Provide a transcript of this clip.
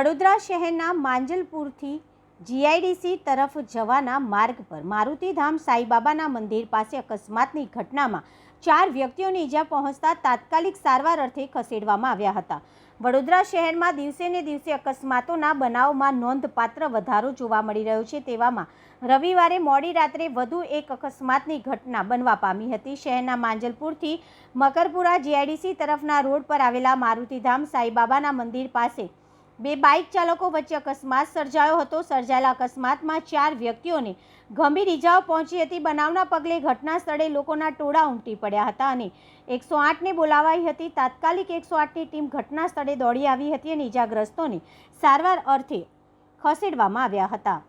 વડોદરા શહેરના માંજલપુરથી જીઆઈડીસી તરફ જવાના માર્ગ પર મારુતિધામ સાંઈબાબાના મંદિર પાસે અકસ્માતની ઘટનામાં 4 વ્યક્તિઓને ઈજા પહોંચતા તાત્કાલિક સારવાર અર્થે ખસેડવામાં આવ્યા હતા। વડોદરા શહેરમાં દિવસે ને દિવસે અકસ્માતોના બનાવમાં નોંધપાત્ર વધારો જોવા મળી રહ્યો છે। તેવામાં રવિવારે મોડી રાત્રે વધુ એક અકસ્માતની ઘટના બનવા પામી હતી। શહેરના માંજલપુરથી મકરપુરા જીઆઈડીસી તરફના રોડ પર આવેલા મારુતિધામ સાંઈબાબાના મંદિર પાસે 2 બાઇક ચાલકો વચ્ચે અકસ્માત સર્જાયો હતો। સર્જાયેલા અકસ્માતમાં 4 વ્યક્તિઓને ગંભીર ઈજાઓ પહોંચી હતી। બનાવના પગલે ઘટના સ્થળે લોકોના ટોળા ઉમટી પડ્યા હતા અને 108ને બોલાવાઈ હતી। તાત્કાલિક 108ની ટીમ ઘટના સ્થળે દોડી આવી હતી અને ઈજાગ્રસ્તોને સારવાર અર્થે ખસેડવામાં આવ્યા હતા।